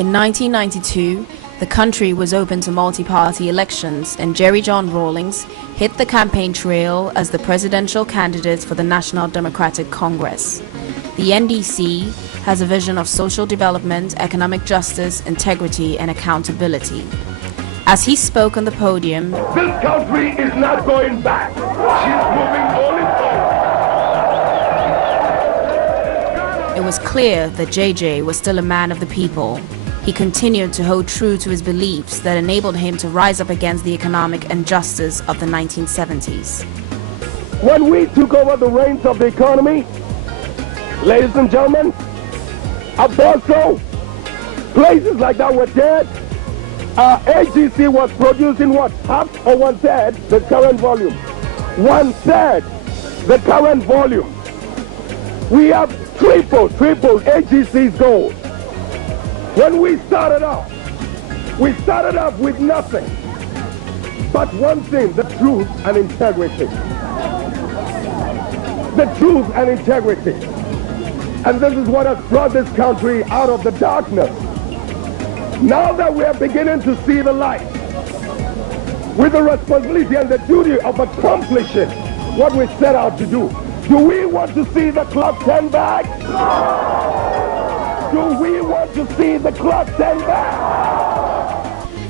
In 1992, the country was open to multi-party elections and Jerry John Rawlings hit the campaign trail as the presidential candidate for the National Democratic Congress. The NDC has a vision of social development, economic justice, integrity, and accountability. As he spoke on the podium, this country is not going back. She's moving only forward. It was clear that JJ was still a man of the people. He continued to hold true to his beliefs that enabled him to rise up against the economic injustice of the 1970s. When we took over the reins of the economy, ladies and gentlemen, I thought so. Places like that were dead. AGC was producing what? Half or one-third the current volume. One-third the current volume. We have triple AGC's goal. When we started off with nothing but one thing, the truth and integrity. The truth and integrity. And this is what has brought this country out of the darkness. Now that we are beginning to see the light, with the responsibility and the duty of accomplishing what we set out to do we want to see the clock turn back? Do we want to see the clock turn back?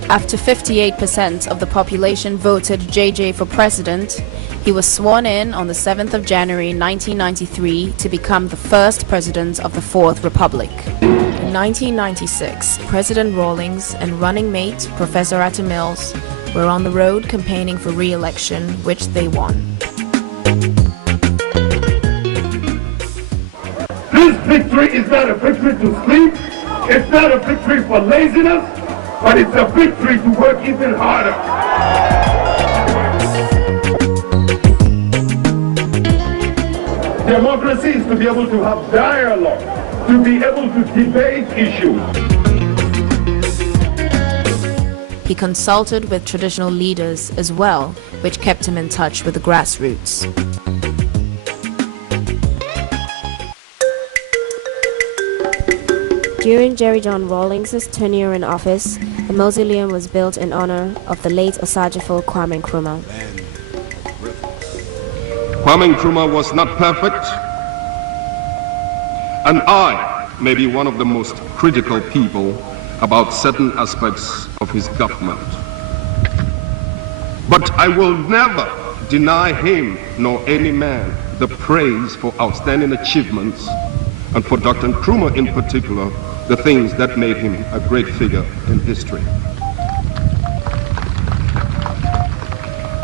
After 58% of the population voted JJ for president, he was sworn in on the 7th of January 1993 to become the first president of the Fourth Republic. In 1996, President Rawlings and running mate Professor Atta Mills were on the road campaigning for re-election, which they won. This victory is not a victory to sleep, it's not a victory for laziness, but it's a victory to work even harder. Democracy is to be able to have dialogue, to be able to debate issues. He consulted with traditional leaders as well, which kept him in touch with the grassroots. During Jerry John Rawlings' tenure in office, a mausoleum was built in honor of the late Osajifo Kwame Nkrumah. Kwame Nkrumah was not perfect, and I may be one of the most critical people about certain aspects of his government. But I will never deny him nor any man the praise for outstanding achievements, and for Dr. Nkrumah in particular, the things that made him a great figure in history.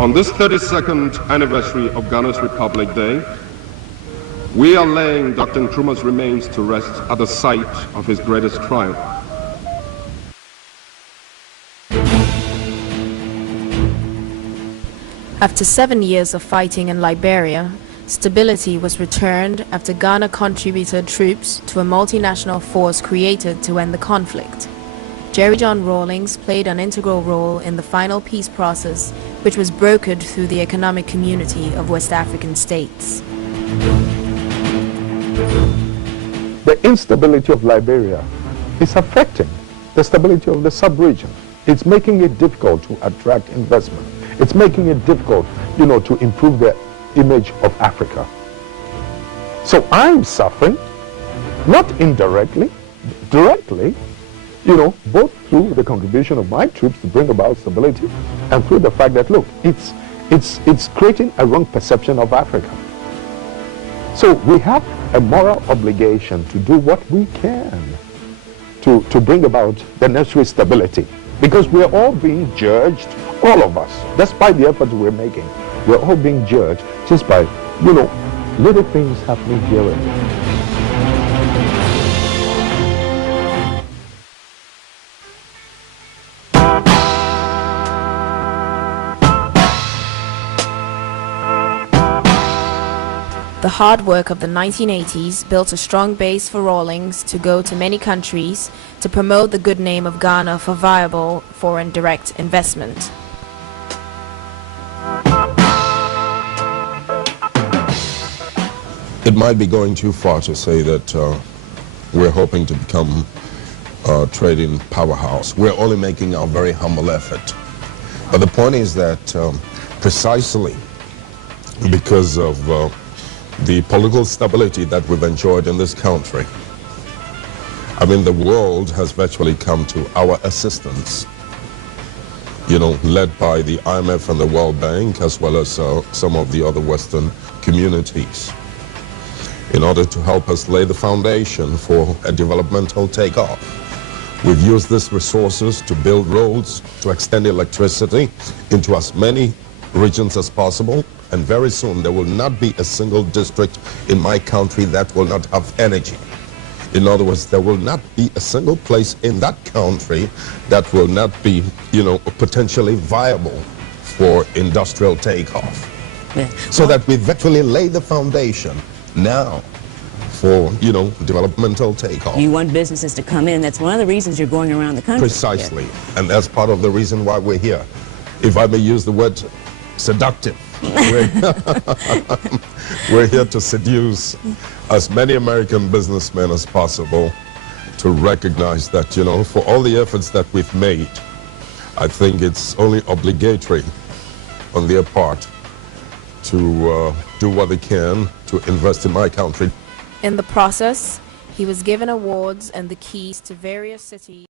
On this 32nd anniversary of Ghana's Republic Day, we are laying Dr. Nkrumah's remains to rest at the site of his greatest triumph. After 7 years of fighting in Liberia, stability was returned after Ghana contributed troops to a multinational force created to end the conflict. Jerry John Rawlings played an integral role in the final peace process, which was brokered through the economic community of West African states. The instability of Liberia is affecting the stability of the sub-region. It's making it difficult to attract investment. It's making it difficult, to improve the image of Africa. So I'm suffering, not indirectly, directly, both through the contribution of my troops to bring about stability and through the fact that, look, it's creating a wrong perception of Africa. So we have a moral obligation to do what we can to bring about the necessary stability, because we're all being judged, all of us, despite the efforts we're making. We're all being judged just by, little things happening here and there. The hard work of the 1980s built a strong base for Rawlings to go to many countries to promote the good name of Ghana for viable foreign direct investment. It might be going too far to say that we're hoping to become trading powerhouse. We're only making our very humble effort. But the point is that precisely because of the political stability that we've enjoyed in this country, I mean, the world has virtually come to our assistance, you know, led by the IMF and the World Bank, as well as some of the other Western communities, in order to help us lay the foundation for a developmental takeoff. We've used these resources to build roads, to extend electricity into as many regions as possible, and very soon there will not be a single district in my country that will not have energy. In other words, there will not be a single place in that country that will not be, you know, potentially viable for industrial takeoff. Yeah. So that we virtually lay the foundation now for, you know, developmental takeoff. You want businesses to come in. That's one of the reasons you're going around the country. Precisely. Yeah. And that's part of the reason why we're here. If I may use the word seductive. We're here to seduce as many American businessmen as possible to recognize that, you know, for all the efforts that we've made, I think it's only obligatory on their part to do what they can to invest in my country. In the process, he was given awards and the keys to various cities.